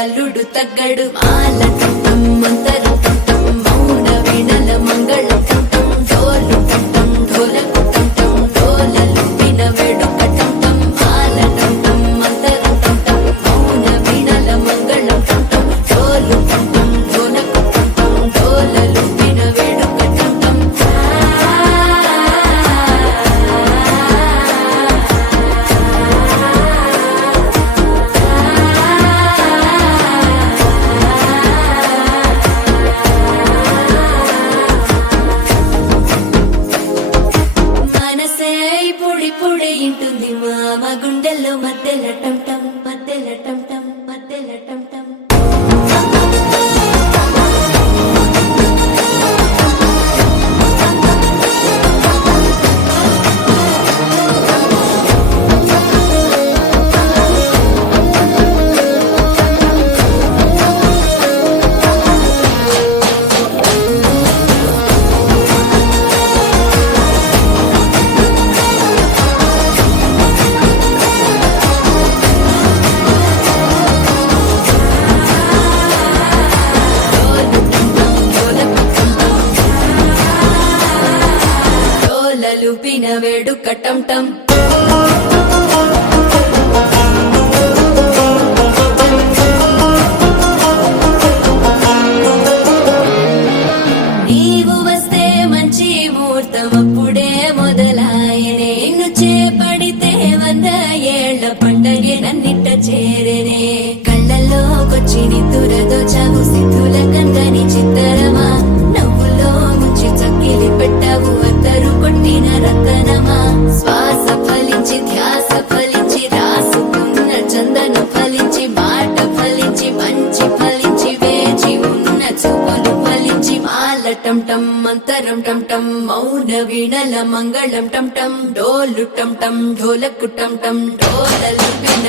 అల్లుడు తగ్గడు మాల కంఠం మంతర కంఠం మౌన వీణల మంగళ కంఠం డోలు కంఠం ఢోలకు కంఠం డోలలు విన వేడుక కంఠం మాల కంఠం మంతర కంఠం మౌన వీణల మంగళ కంఠం డోలు కంఠం ఢోలకు కంఠం డోలలు విన వేడుక కంఠం పొడి ఇంటుంది మామ గుండెల్లో మధ్యల టంటం మధ్యల టంటం మధ్యల టంటం లూపిన వేడుక టంటం నీవు వస్తే మంచి ముహూర్తం అప్పుడే మొదలాయనే నిన్ను చేపడితే 100 ఏళ్ల పండగే నన్నిట్ట చేరేనే కళ్ళల్లోకొచ్చి నిద్దురదోచావు సిద్ధుల కందని చిత్తరమా నవ్వులో ముంచి చక్కిలి పెట్టావు అద్దరు కొట్టిన రతనమా శ్వాస ఫలించి ధ్యాస ఫలించి రాసుకున్న చందన ఫలించి మాట ఫలించి మంచి ఫలించి వేచి ఉన్న చూపులు ఫలించి మాల టంటం మంతరం టంటం మౌన వీణల మంగళం టంటం డోలు టంటం ఢోలకు టంటం డోలలు విన